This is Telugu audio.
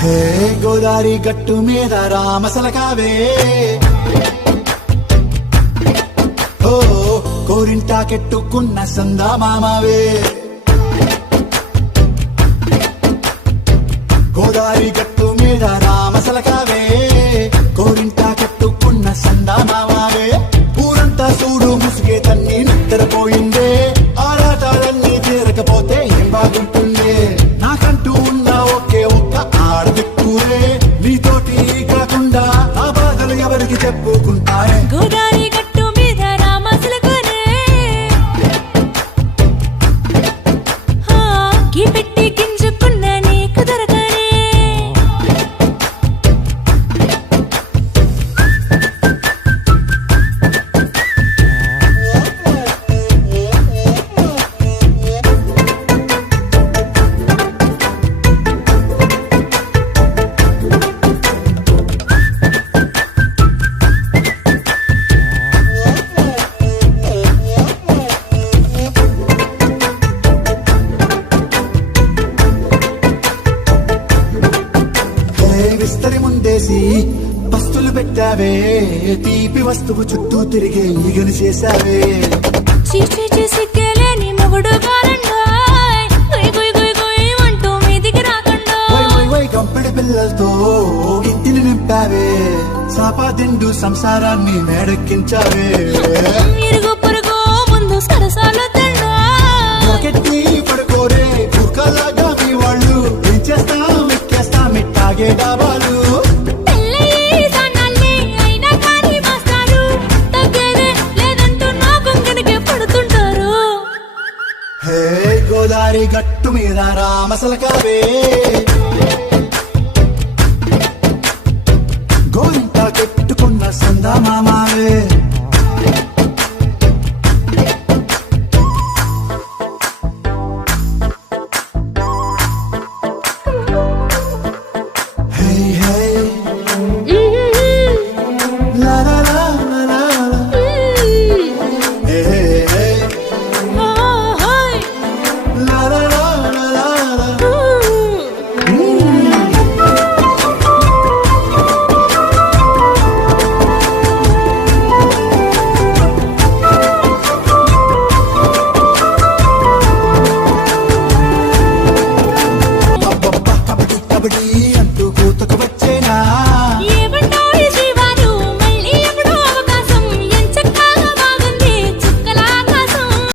హే గోదారి గట్టు మీద రామసలకావే ఓ కోరింటాకెట్టుకున్న సందా మామావే గోదారి గట్టు మీద రామసలకావే కోరింటాకెట్టుకున్న సందా మామావే ఊరంతా చూడు ముసుగే తన్ని నిద్రపోయిందే ఆరాటాలన్నీ తీరకపోతే ఏం బాగుంటుందే నాకంటూ ఉన్న ఒకే ఒక్క ఆడదిక్కురే నీతోటి కాకుండా ఆ బాధలు ఎవరికి చెప్పుకుంటారే గోదారి గట్టు మీద రామసలకునే గీ పెట్టి గింజుకున్న నీకు దొరకనే విస్తరి ముందేసి పస్తులు పెట్టావే తీపి వస్తువు చుట్టూ తిరిగే ఈగను చేశావే చీచి సిగ్గలేని మొగుడు గారండాయ్ గుయ్ గుయ్ గుయ్ గుయ్ అంటూ మీదికి రాకుండా వై గంపెడి పిల్లలతో ఇంటిని నింపావే సాపాదిండు సంసారాన్ని మేడెక్కించావే ఇరుగు పొరుగు ముందు సరసాలు తండా మొకెట్టి పడుకోరే కుక్కలాగా మీ వాళ్ళు ఏం చేస్తాం ఎక్కేస్తాం ఇట్టాగే డాబాలు హే గోదారి గట్టు మీద రామసలకావే గోరింట